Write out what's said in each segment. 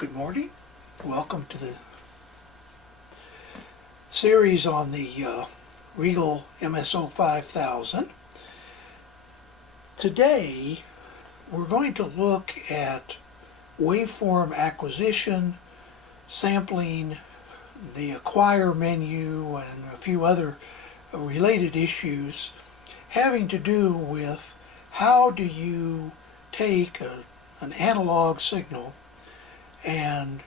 Good morning. Welcome to the series on the Rigol MSO5000. Today we're going to look at waveform acquisition, sampling, the acquire menu, and a few other related issues having to do with how do you take an analog signal and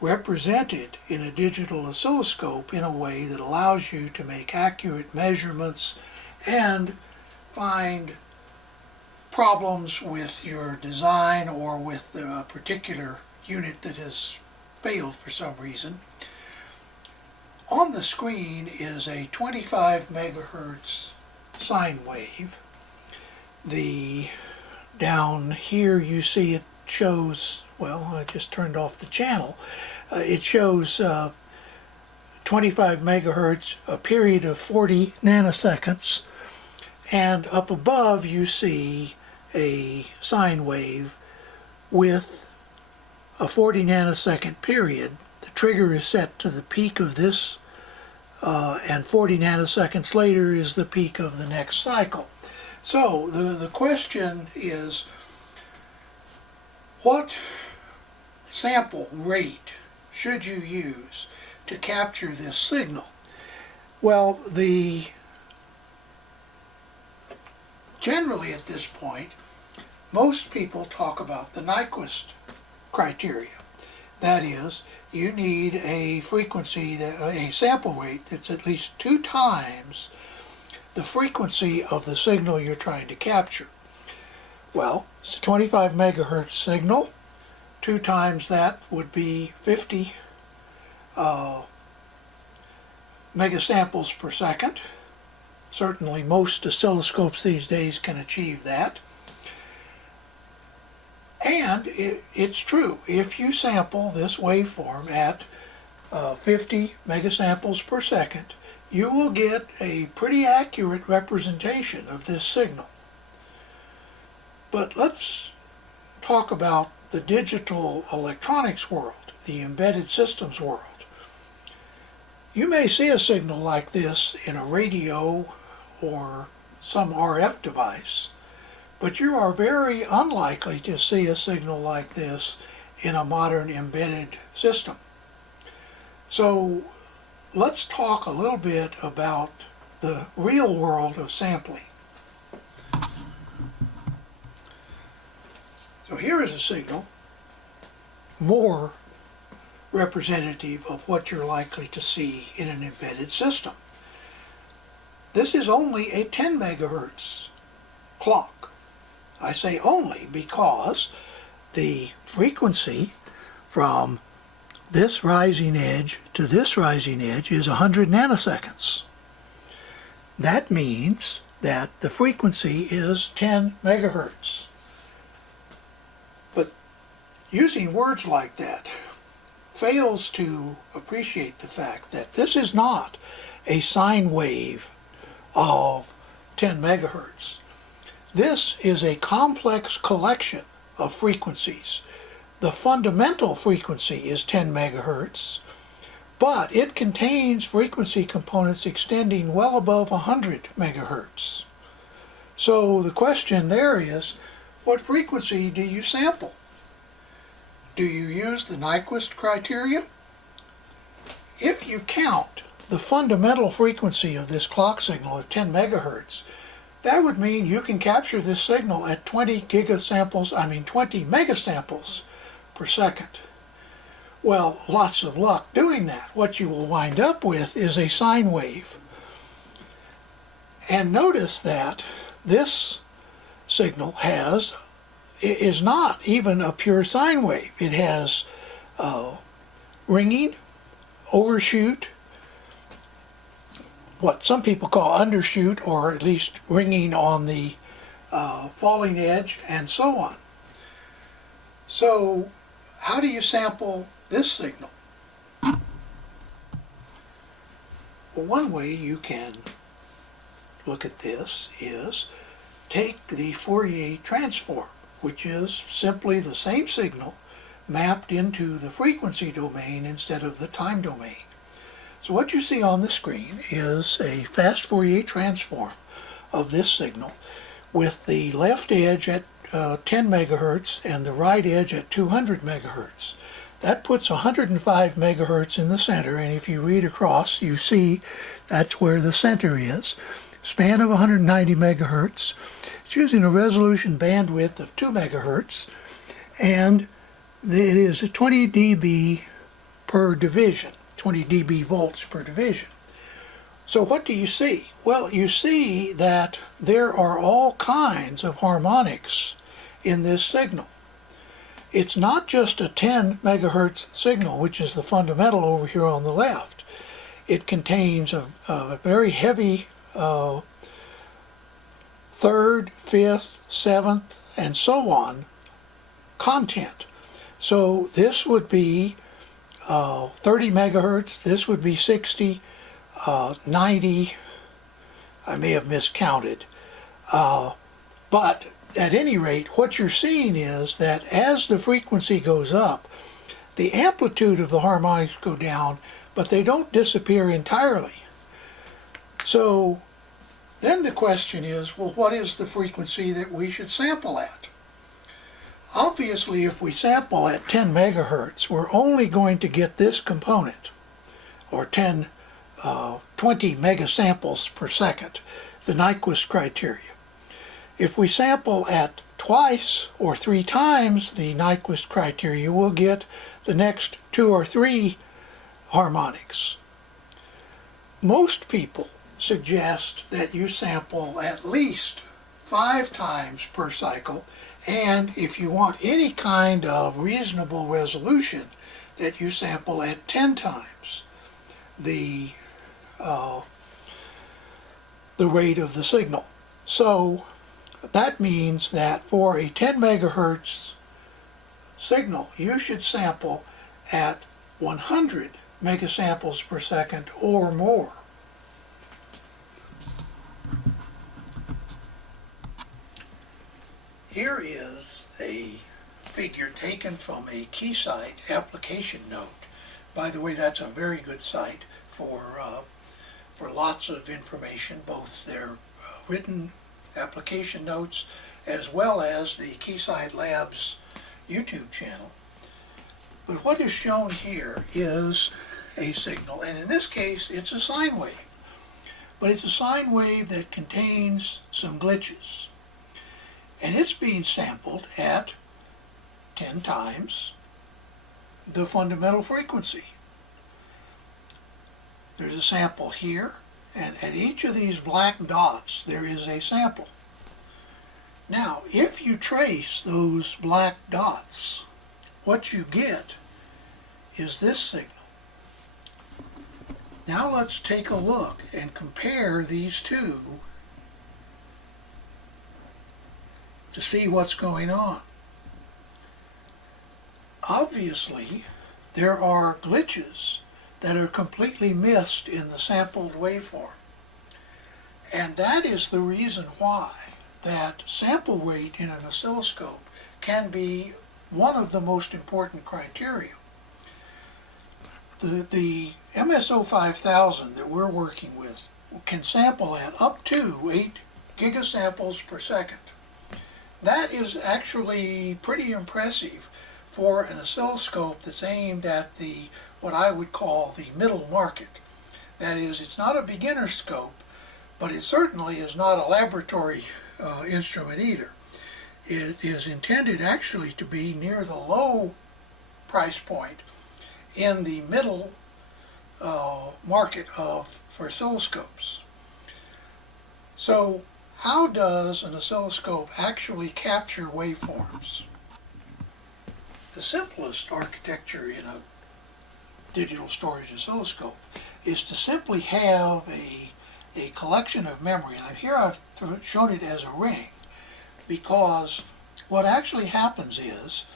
represent it in a digital oscilloscope in a way that allows you to make accurate measurements and find problems with your design or with the particular unit that has failed for some reason. On the screen is a 25 megahertz sine wave. Down here you see it shows, well, I just turned off the channel. It shows 25 megahertz, a period of 40 nanoseconds, and up above you see a sine wave with a 40 nanosecond period. The trigger is set to the peak of this, and 40 nanoseconds later is the peak of the next cycle. So the question is, what sample rate should you use to capture this signal? Well, generally at this point, most people talk about the Nyquist criteria. That is, you need a frequency, a sample rate that's at least 2 times the frequency of the signal you're trying to capture. Well, it's a 25 megahertz signal. 2 times that would be 50 megasamples per second. Certainly most oscilloscopes these days can achieve that. And it's true, if you sample this waveform at 50 megasamples per second, you will get a pretty accurate representation of this signal. But let's talk about the digital electronics world, the embedded systems world. You may see a signal like this in a radio or some RF device, but you are very unlikely to see a signal like this in a modern embedded system. So let's talk a little bit about the real world of sampling. So here is a signal, more representative of what you're likely to see in an embedded system. This is only a 10 megahertz clock. I say only because the frequency from this rising edge to this rising edge is 100 nanoseconds. That means that the frequency is 10 megahertz. But using words like that fails to appreciate the fact that this is not a sine wave of 10 megahertz. This is a complex collection of frequencies. The fundamental frequency is 10 megahertz, but it contains frequency components extending well above 100 megahertz. So the question there is, what frequency do you sample? Do you use the Nyquist criteria? If you count the fundamental frequency of this clock signal at 10 megahertz, that would mean you can capture this signal at 20 megasamples per second. Well, lots of luck doing that. What you will wind up with is a sine wave. And notice that this signal is not even a pure sine wave. It has ringing, overshoot, what some people call undershoot, or at least ringing on the falling edge, and so on. So how do you sample this signal? Well, one way you can look at this is take the Fourier transform, which is simply the same signal mapped into the frequency domain instead of the time domain. So what you see on the screen is a fast Fourier transform of this signal with the left edge at 10 megahertz and the right edge at 200 megahertz. That puts 105 megahertz in the center, and if you read across, you see that's where the center is. Span of 190 megahertz. It's using a resolution bandwidth of 2 megahertz, and it is a 20 dB per division, 20 dB volts per division. So what do you see? Well, you see that there are all kinds of harmonics in this signal. It's not just a 10 megahertz signal, which is the fundamental over here on the left. It contains a very heavy third, fifth, seventh, and so on content. So this would be 30 megahertz, this would be 60, 90, I may have miscounted. But at any rate, what you're seeing is that as the frequency goes up, the amplitude of the harmonics go down, but they don't disappear entirely. So then the question is, well, what is the frequency that we should sample at? Obviously, if we sample at 10 megahertz, we're only going to get this component, or 20 megasamples per second, the Nyquist criteria. If we sample at twice or 3 times the Nyquist criteria, we'll get the next 2 or 3 harmonics. Most people suggest that you sample at least 5 times per cycle, and if you want any kind of reasonable resolution, that you sample at 10 times the rate of the signal. So that means that for a 10 megahertz signal, you should sample at 100 megasamples per second or more. Here is a figure taken from a Keysight application note. By the way, that's a very good site for lots of information, both their written application notes as well as the Keysight Labs YouTube channel. But what is shown here is a signal, and in this case it's a sine wave. But it's a sine wave that contains some glitches. And it's being sampled at 10 times the fundamental frequency. There's a sample here, and at each of these black dots there is a sample. Now, if you trace those black dots, what you get is this signal. Now let's take a look and compare these two to see what's going on. Obviously, there are glitches that are completely missed in the sampled waveform. And that is the reason why that sample rate in an oscilloscope can be one of the most important criteria. The MSO5000 that we're working with can sample at up to 8 gigasamples per second. That is actually pretty impressive for an oscilloscope that's aimed at what I would call the middle market. That is, it's not a beginner scope, but it certainly is not a laboratory instrument either. It is intended actually to be near the low price point in the middle market for oscilloscopes. So how does an oscilloscope actually capture waveforms? The simplest architecture in a digital storage oscilloscope is to simply have a collection of memory. And here I've shown it as a ring, because what actually happens is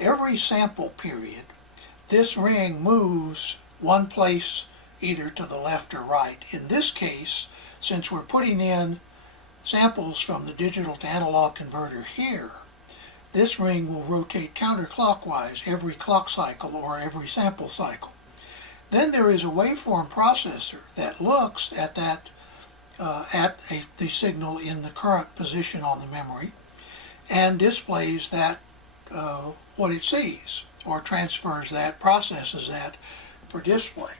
every sample period, this ring moves one place either to the left or right. In this case, since we're putting in samples from the digital to analog converter here, this ring will rotate counterclockwise every clock cycle or every sample cycle. Then there is a waveform processor that looks at the signal in the current position on the memory and displays that what it sees, or transfers that, processes that for display.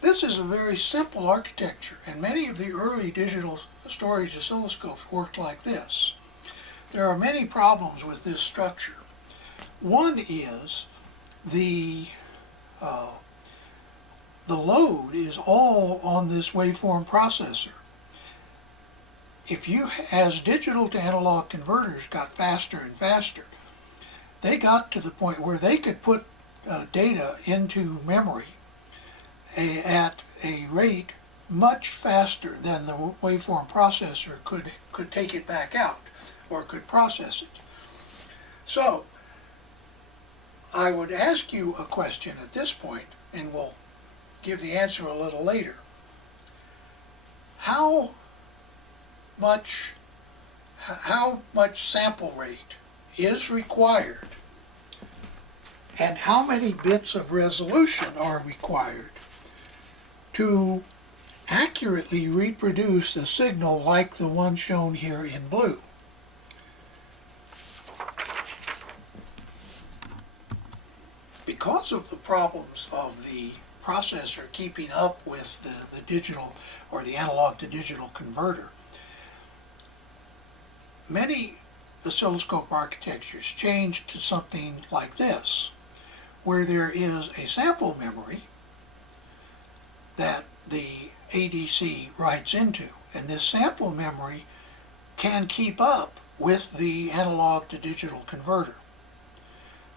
This is a very simple architecture, and many of the early digital storage oscilloscopes worked like this. There are many problems with this structure. One is the load is all on this waveform processor. As digital to analog converters got faster and faster, they got to the point where they could put data into memory at a rate much faster than the waveform processor could take it back out or could process it. So I would ask you a question at this point, and we'll give the answer a little later. How much sample rate is required, and how many bits of resolution are required to accurately reproduce a signal like the one shown here in blue? Because of the problems of the processor keeping up with the digital or the analog to digital converter, many oscilloscope architectures changed to something like this, where there is a sample memory that the ADC writes into, and this sample memory can keep up with the analog to digital converter.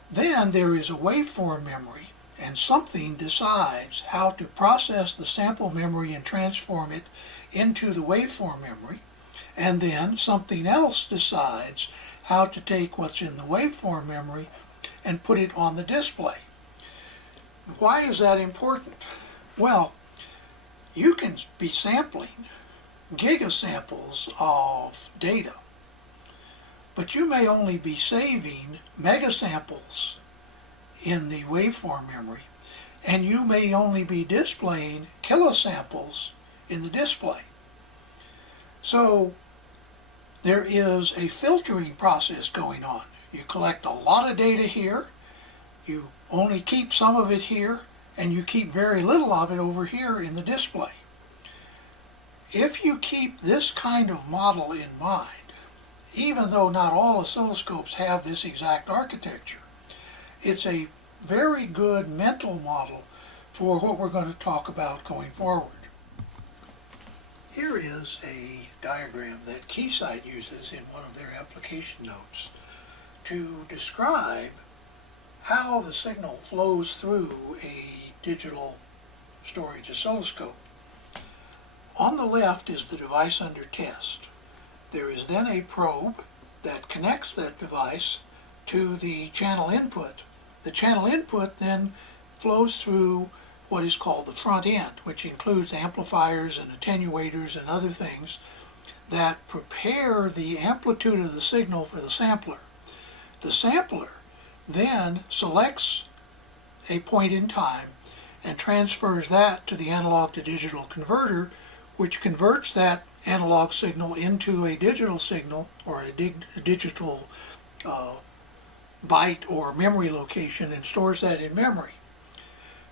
Then there is a waveform memory, and something decides how to process the sample memory and transform it into the waveform memory, and then something else decides how to take what's in the waveform memory and put it on the display. Why is that important? Well, you can be sampling gigasamples of data, but you may only be saving megasamples in the waveform memory, and you may only be displaying kilosamples in the display. So there is a filtering process going on. You collect a lot of data here, you only keep some of it here, and you keep very little of it over here in the display. If you keep this kind of model in mind, even though not all oscilloscopes have this exact architecture, it's a very good mental model for what we're going to talk about going forward. Here is a diagram that Keysight uses in one of their application notes to describe how the signal flows through a digital storage oscilloscope. On the left is the device under test. There is then a probe that connects that device to the channel input. The channel input then flows through what is called the front end, which includes amplifiers and attenuators and other things that prepare the amplitude of the signal for the sampler. The sampler then selects a point in time and transfers that to the analog to digital converter, which converts that analog signal into a digital signal or a digital byte or memory location, and stores that in memory.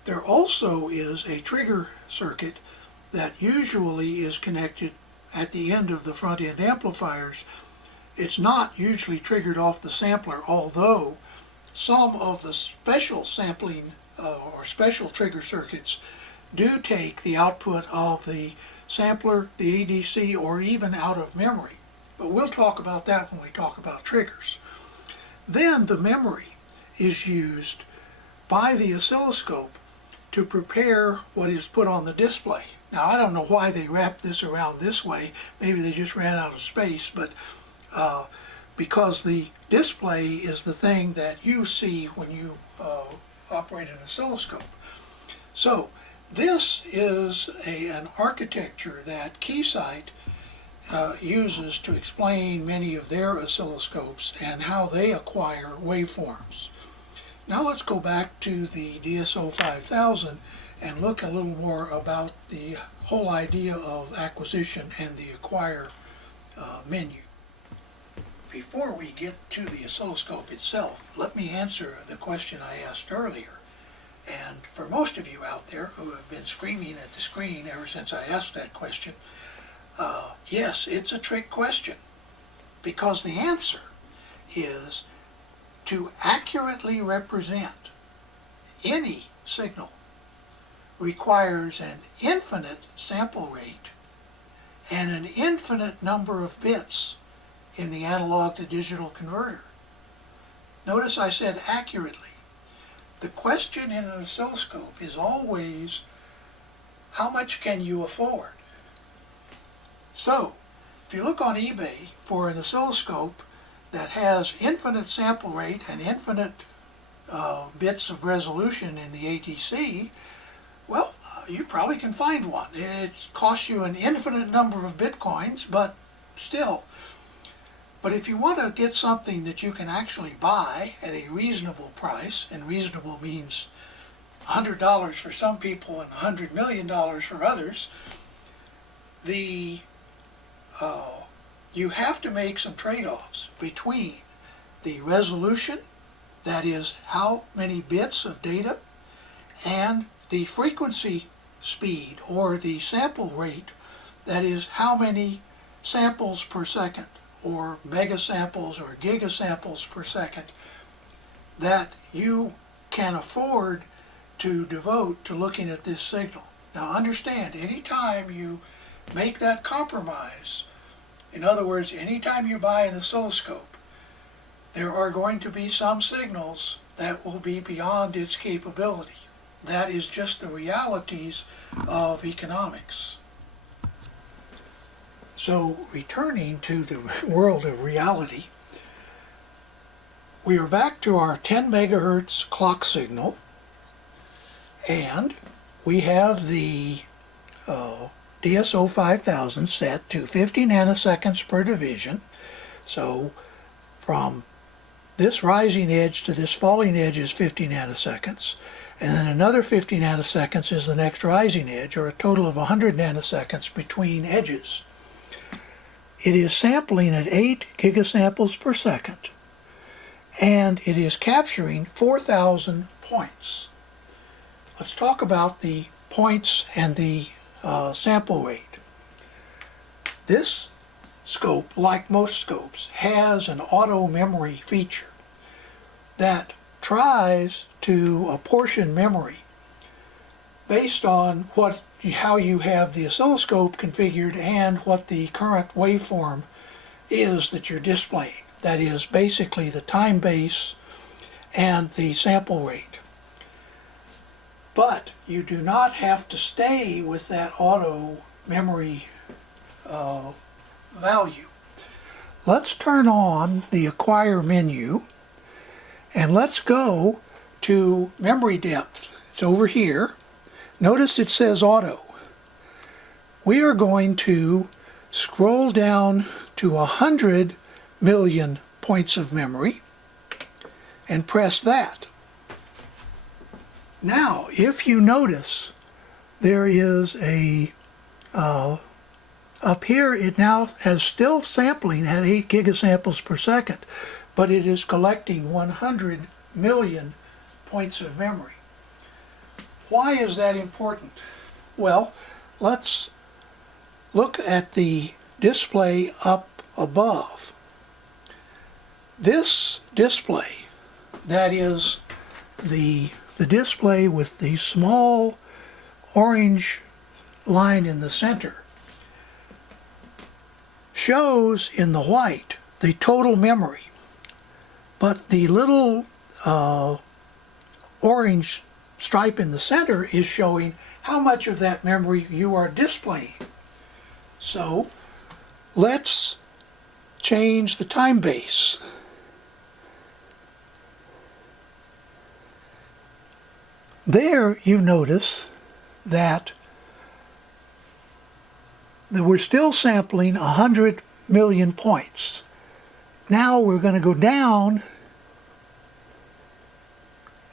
There also is a trigger circuit that usually is connected at the end of the front end amplifiers. It's not usually triggered off the sampler, although some of the special sampling or special trigger circuits do take the output of the sampler, the ADC, or even out of memory. But we'll talk about that when we talk about triggers. Then the memory is used by the oscilloscope to prepare what is put on the display. Now, I don't know why they wrapped this around this way. Maybe they just ran out of space, but because the display is the thing that you see when you operate an oscilloscope. So this is an architecture that Keysight uses to explain many of their oscilloscopes and how they acquire waveforms. Now let's go back to the DSO5000 and look a little more about the whole idea of acquisition and the acquire menu. Before we get to the oscilloscope itself, let me answer the question I asked earlier. And for most of you out there who have been screaming at the screen ever since I asked that question, yes, it's a trick question, because the answer is to accurately represent any signal requires an infinite sample rate and an infinite number of bits in the analog to digital converter. Notice I said accurately. The question in an oscilloscope is always, how much can you afford? So, if you look on eBay for an oscilloscope that has infinite sample rate and infinite bits of resolution in the ATC, well, you probably can find one. It costs you an infinite number of bitcoins, but still. But if you want to get something that you can actually buy at a reasonable price, and reasonable means $100 for some people and $100 million for others, you have to make some trade-offs between the resolution, that is how many bits of data, and the frequency speed or the sample rate, that is how many samples per second or megasamples or gigasamples per second that you can afford to devote to looking at this signal. Now understand, anytime you make that compromise, in other words, anytime you buy an oscilloscope, there are going to be some signals that will be beyond its capability. That is just the realities of economics. So, returning to the world of reality, we are back to our 10 megahertz clock signal, and we have the DSO5000 set to 50 nanoseconds per division. So from this rising edge to this falling edge is 50 nanoseconds, and then another 50 nanoseconds is the next rising edge, or a total of 100 nanoseconds between edges. It is sampling at 8 gigasamples per second, and it is capturing 4,000 points. Let's talk about the points and the sample rate. This scope, like most scopes, has an auto memory feature that tries to apportion memory based on how you have the oscilloscope configured and what the current waveform is that you're displaying. That is basically the time base and the sample rate. But you do not have to stay with that auto memory value. Let's turn on the acquire menu and let's go to memory depth. It's over here. Notice it says auto. We are going to scroll down to 100 million points of memory and press that. Now, if you notice, there is a, up here it now has still sampling at 8 gigasamples per second, but it is collecting 100 million points of memory. Why is that important? Well, let's look at the display up above. This display, that is the display with the small orange line in the center, shows in the white the total memory, but the little orange stripe in the center is showing how much of that memory you are displaying. So let's change the time base. There you notice that we're still sampling 100 million points. Now we're going to go down,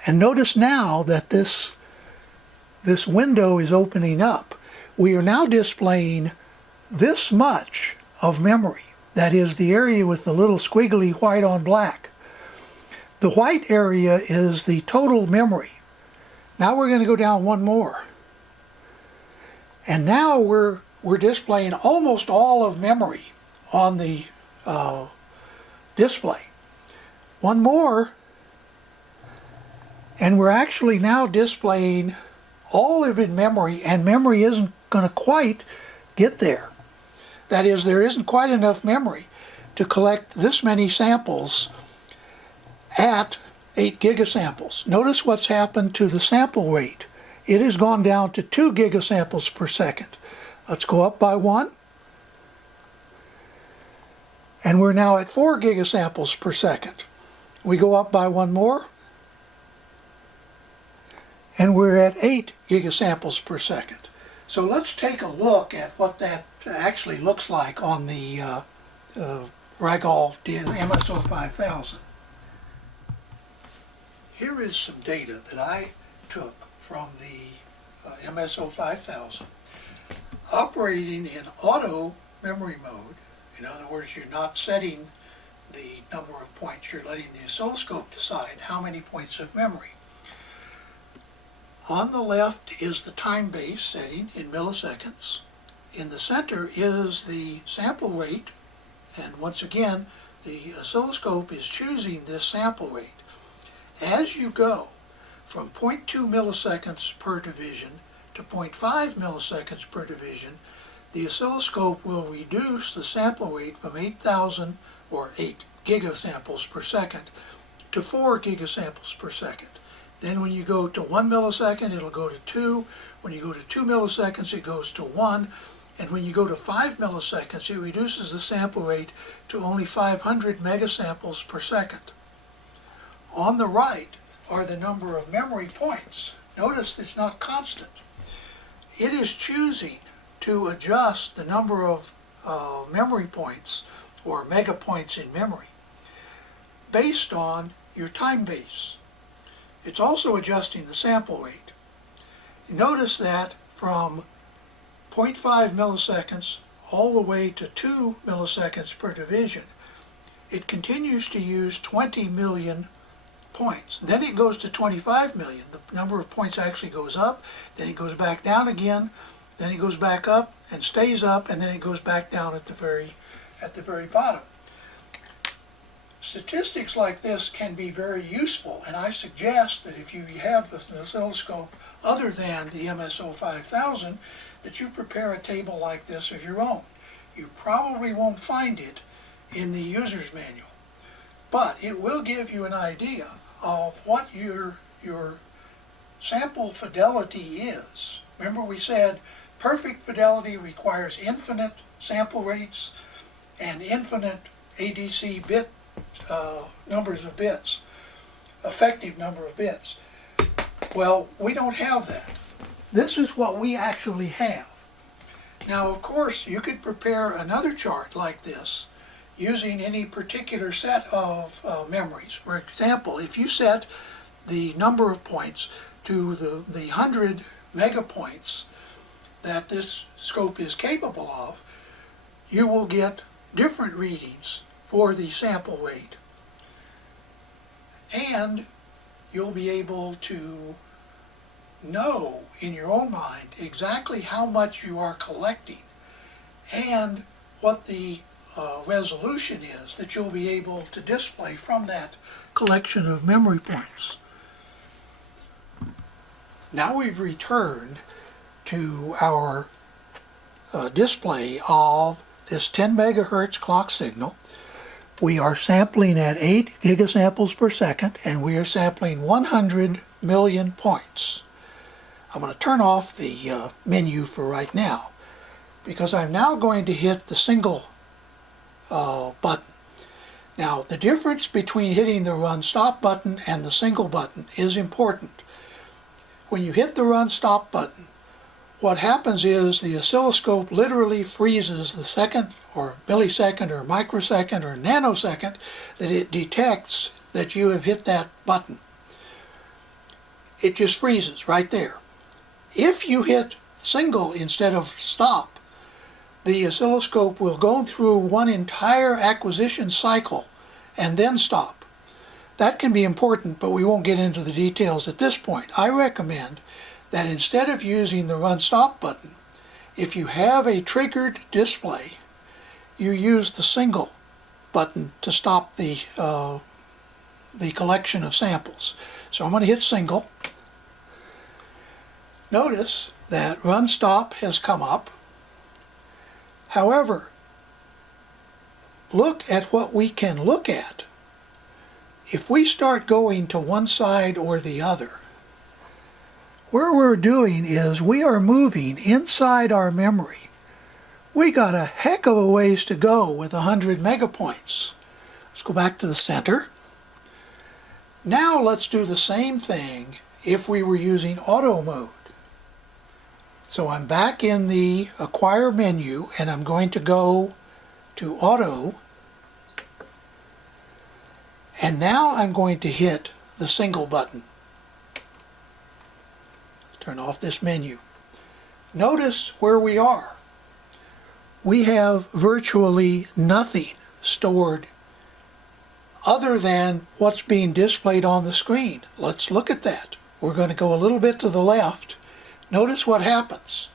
and notice now that this window is opening up. We are now displaying this much of memory. That is the area with the little squiggly white on black. The white area is the total memory. Now we're going to go down one more. And now we're displaying almost all of memory on the display. One more, and we're actually now displaying all of it in memory, and memory isn't going to quite get there. That is, there isn't quite enough memory to collect this many samples at 8 gigasamples. Notice what's happened to the sample rate. It has gone down to 2 gigasamples per second. Let's go up by 1. And we're now at 4 gigasamples per second. We go up by 1 more. And we're at 8 gigasamples per second. So let's take a look at what that actually looks like on the Rigol MSO5000. Here is some data that I took from the MSO5000 operating in auto memory mode. In other words, you're not setting the number of points, you're letting the oscilloscope decide how many points of memory. On the left is the time base setting in milliseconds. In the center is the sample rate, and once again the oscilloscope is choosing this sample rate. As you go from 0.2 milliseconds per division to 0.5 milliseconds per division, the oscilloscope will reduce the sample rate from 8,000 or 8 gigasamples per second to 4 gigasamples per second. Then when you go to 1 millisecond, it'll go to 2. When you go to 2 milliseconds, it goes to 1. And when you go to 5 milliseconds, it reduces the sample rate to only 500 megasamples per second. On the right are the number of memory points. Notice it's not constant. It is choosing to adjust the number of memory points or mega points in memory based on your time base. It's also adjusting the sample rate. Notice that from 0.5 milliseconds all the way to 2 milliseconds per division, it continues to use 20 million points. Then it goes to 25 million. The number of points actually goes up, then it goes back down again, then it goes back up and stays up, and then it goes back down at the very bottom. Statistics like this can be very useful, and I suggest that if you have an oscilloscope other than the MSO5000, that you prepare a table like this of your own. You probably won't find it in the user's manual, but it will give you an idea of what your sample fidelity is. Remember we said perfect fidelity requires infinite sample rates and infinite ADC bit numbers of bits, effective number of bits. Well, we don't have that. This is what we actually have. Now, of course, you could prepare another chart like this using any particular set of memories. For example, if you set the number of points to the 100 megapoints that this scope is capable of, you will get different readings for the sample rate. And you'll be able to know in your own mind exactly how much you are collecting and what the resolution is that you'll be able to display from that collection of memory points. Now we've returned to our display of this 10 megahertz clock signal. We are sampling at 8 gigasamples per second, and we are sampling 100 million points. I'm going to turn off the menu for right now, because I'm now going to hit the single button. Now, the difference between hitting the run stop button and the single button is important. When you hit the run stop button, what happens is the oscilloscope literally freezes the second or millisecond or microsecond or nanosecond that it detects that you have hit that button. It just freezes right there. If you hit single instead of stop, the oscilloscope will go through one entire acquisition cycle and then stop. That can be important, but we won't get into the details at this point. I recommend that instead of using the run stop button, if you have a triggered display, you use the single button to stop the collection of samples. So I'm going to hit single. Notice that run stop has come up. However, look at what we can look at. If we start going to one side or the other, what we're doing is we are moving inside our memory. We got a heck of a ways to go with 100 megapoints. Let's go back to the center. Now let's do the same thing if we were using auto mode. So I'm back in the Acquire menu and I'm going to go to Auto, and now I'm going to hit the single button. Turn off this menu. Notice where we are. We have virtually nothing stored other than what's being displayed on the screen. Let's look at that. We're going to go a little bit to the left. Notice what happens.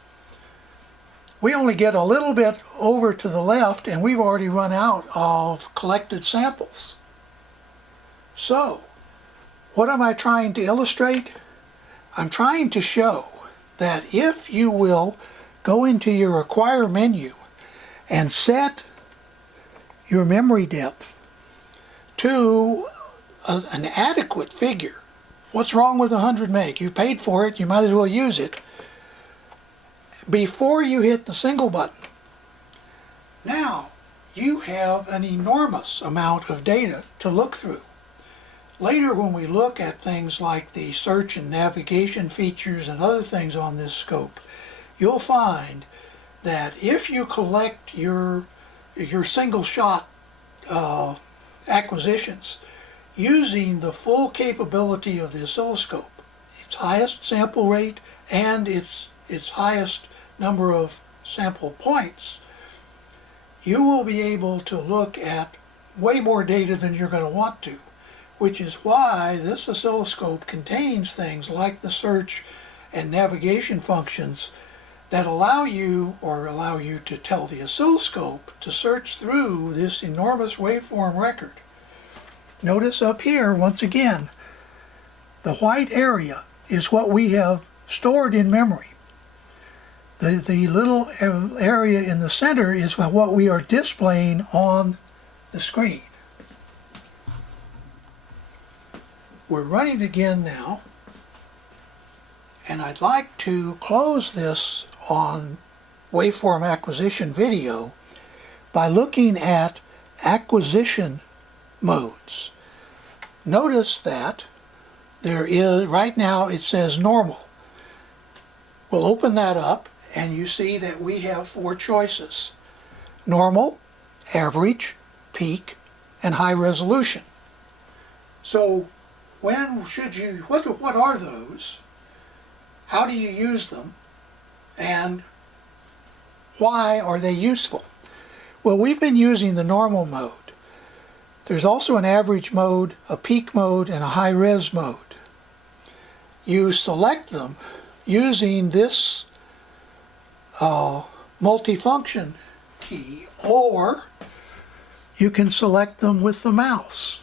We only get a little bit over to the left and we've already run out of collected samples. So, what am I trying to illustrate? I'm trying to show that if you will go into your Acquire menu and set your memory depth to an adequate figure. What's wrong with 100 meg? You paid for it, you might as well use it. Before you hit the single button, now you have an enormous amount of data to look through. Later, when we look at things like the search and navigation features and other things on this scope, you'll find that if you collect your single shot acquisitions using the full capability of the oscilloscope, its highest sample rate and its highest number of sample points, you will be able to look at way more data than you're going to want to, which is why this oscilloscope contains things like the search and navigation functions that allow you to tell the oscilloscope to search through this enormous waveform record. Notice up here, once again, the white area is what we have stored in memory. The little area in the center is what we are displaying on the screen. We're running again now, and I'd like to close this on waveform acquisition video by looking at acquisition modes. Notice that there is, right now it says normal. We'll open that up and you see that we have 4 choices: normal, average, peak, and high resolution. So when should you, what are those? How do you use them? And why are they useful? Well, we've been using the normal mode. There's also an average mode, a peak mode, and a high res mode. You select them using this multifunction key, or you can select them with the mouse.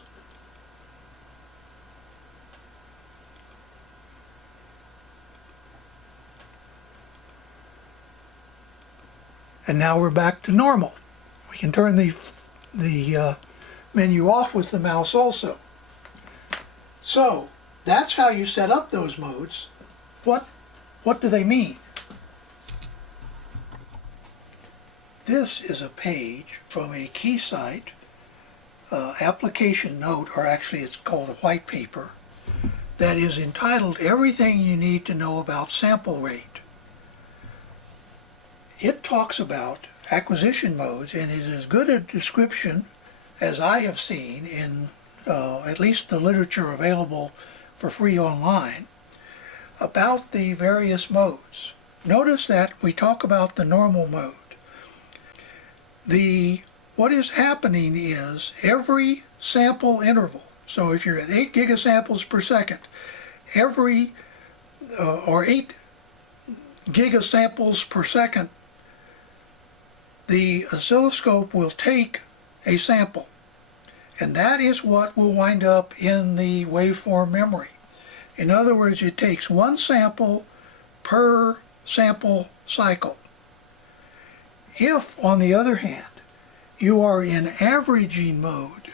And now we're back to normal. We can turn the menu off with the mouse also. So that's how you set up those modes. What do they mean? This is a page from a Keysight application note, or actually it's called a white paper, that is entitled Everything You Need to Know About Sample Rate. it talks about acquisition modes, and it is as good a description as I have seen in at least the literature available for free online about the various modes. Notice that we talk about the normal mode. What is happening is every sample interval, so if you're at 8 gigasamples per second, every or 8 gigasamples per second, the oscilloscope will take a sample, and that is what will wind up in the waveform memory. In other words, it takes one sample per sample cycle. If, on the other hand, you are in averaging mode,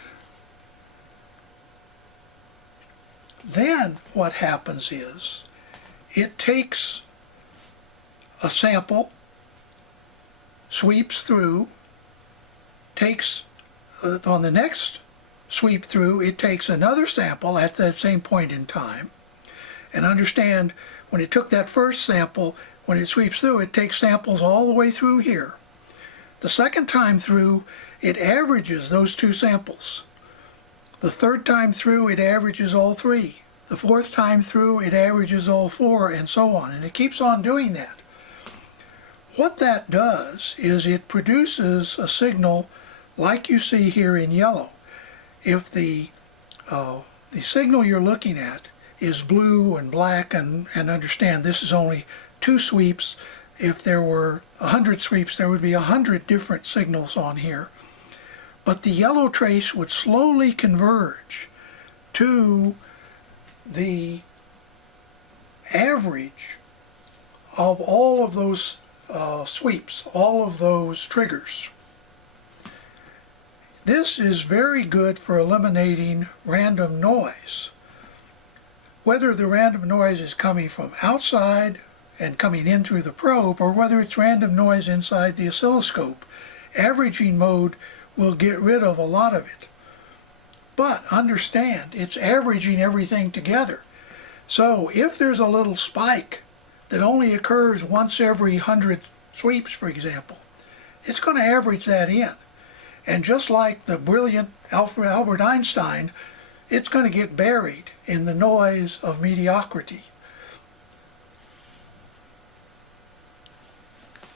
then what happens is it takes a sample, sweeps through, takes on the next sweep through, it takes another sample at that same point in time. And understand, when it took that first sample, when it sweeps through, it takes samples all the way through here. The second time through, it averages those two samples. The third time through, it averages all three. The fourth time through, it averages all four, and so on. And it keeps on doing that. What that does is it produces a signal like you see here in yellow. If the signal you're looking at is blue and black, and understand this is only 2 sweeps. If there were 100 sweeps, there would be 100 different signals on here. But the yellow trace would slowly converge to the average of all of those sweeps, all of those triggers. This is very good for eliminating random noise. Whether the random noise is coming from outside and coming in through the probe, or whether it's random noise inside the oscilloscope, averaging mode will get rid of a lot of it. But understand, it's averaging everything together. So if there's a little spike that only occurs once every 100 sweeps, for example, it's going to average that in. And just like the brilliant Albert Einstein, it's going to get buried in the noise of mediocrity.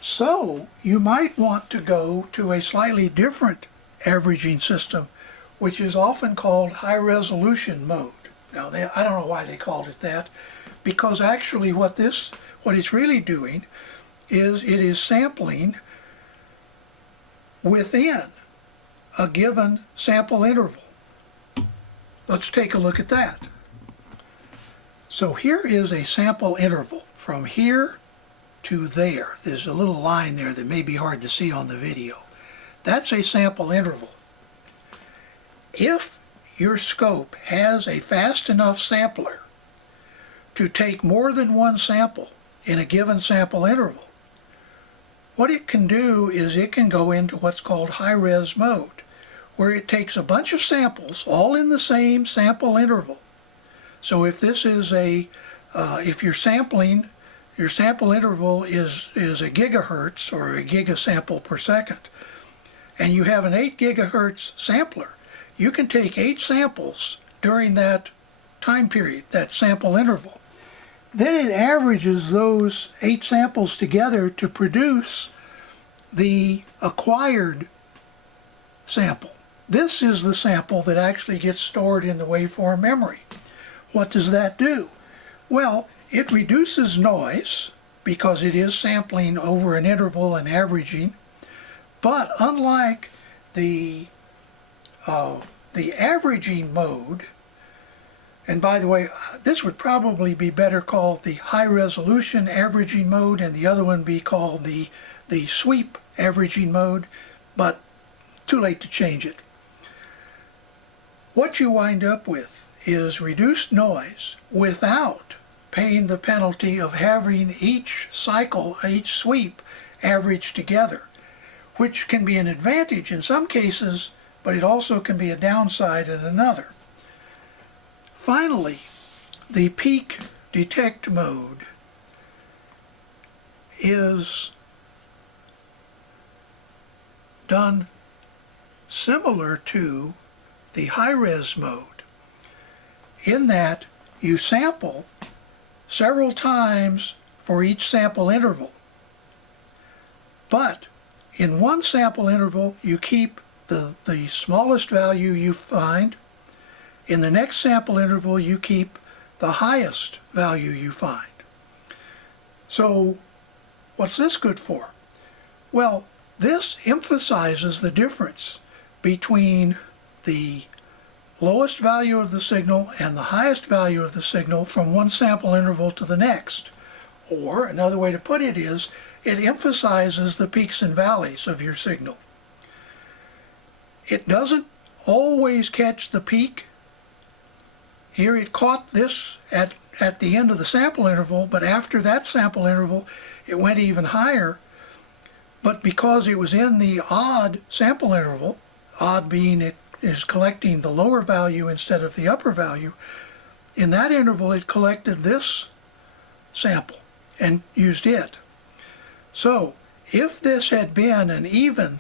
So you might want to go to a slightly different averaging system, which is often called high resolution mode. Now, I don't know why they called it that, because actually what it's really doing is it is sampling within a given sample interval. Let's take a look at that. So here is a sample interval from here to there. There's a little line there that may be hard to see on the video. That's a sample interval. If your scope has a fast enough sampler to take more than one sample in a given sample interval, what it can do is it can go into what's called high-res mode, where it takes a bunch of samples all in the same sample interval. So if this is if you're sampling, your sample interval is a gigahertz or a gigasample per second, and you have an 8 gigahertz sampler, you can take 8 samples during that time period, that sample interval. Then it averages those 8 samples together to produce the acquired sample. This is the sample that actually gets stored in the waveform memory. What does that do? Well, it reduces noise because it is sampling over an interval and averaging, but unlike the averaging mode, and by the way, this would probably be better called the high resolution averaging mode, and the other one be called the sweep averaging mode, but too late to change it. What you wind up with is reduced noise without paying the penalty of having each cycle, each sweep, averaged together, which can be an advantage in some cases, but it also can be a downside in another. Finally, the peak detect mode is done similar to the high-res mode, in that you sample several times for each sample interval. But in one sample interval, you keep the smallest value you find. In the next sample interval, you keep the highest value you find. So what's this good for? Well, this emphasizes the difference between the lowest value of the signal and the highest value of the signal from one sample interval to the next. Or another way to put it is, it emphasizes the peaks and valleys of your signal. It doesn't always catch the peak. Here it caught this at the end of the sample interval, but after that sample interval it went even higher. But because it was in the odd sample interval, odd being it is collecting the lower value instead of the upper value, in that interval it collected this sample and used it. So if this had been an even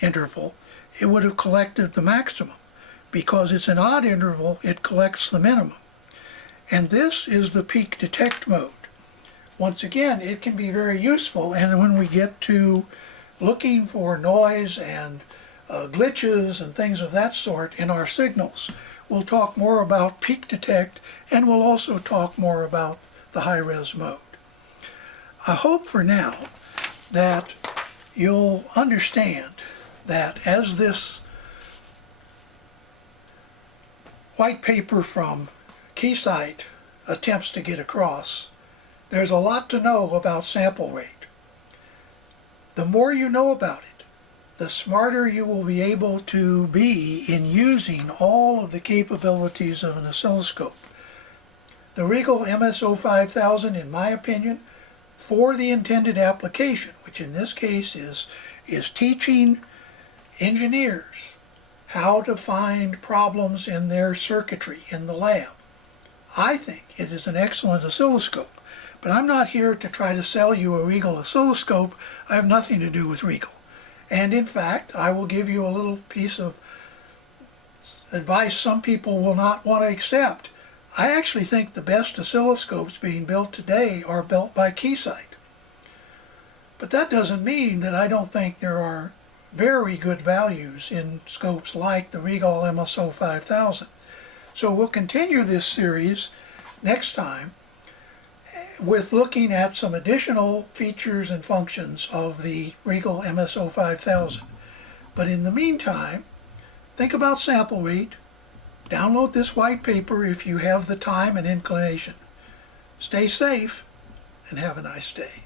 interval, it would have collected the maximum. Because it's an odd interval, it collects the minimum. And this is the peak detect mode. Once again, it can be very useful, and when we get to looking for noise and glitches and things of that sort in our signals, we'll talk more about peak detect, and we'll also talk more about the high-res mode. I hope for now that you'll understand that as this white paper from Keysight attempts to get across, there's a lot to know about sample rate. The more you know about it, the smarter you will be able to be in using all of the capabilities of an oscilloscope. The Rigol MSO5000, in my opinion, for the intended application, which in this case is teaching engineers how to find problems in their circuitry in the lab. I think it is an excellent oscilloscope, but I'm not here to try to sell you a Rigol oscilloscope. I have nothing to do with Rigol. And in fact, I will give you a little piece of advice some people will not want to accept. I actually think the best oscilloscopes being built today are built by Keysight. But that doesn't mean that I don't think there are very good values in scopes like the Rigol MSO5000. So we'll continue this series next time with looking at some additional features and functions of the Rigol MSO5000. But in the meantime, think about sample rate. Download this white paper if you have the time and inclination. Stay safe and have a nice day.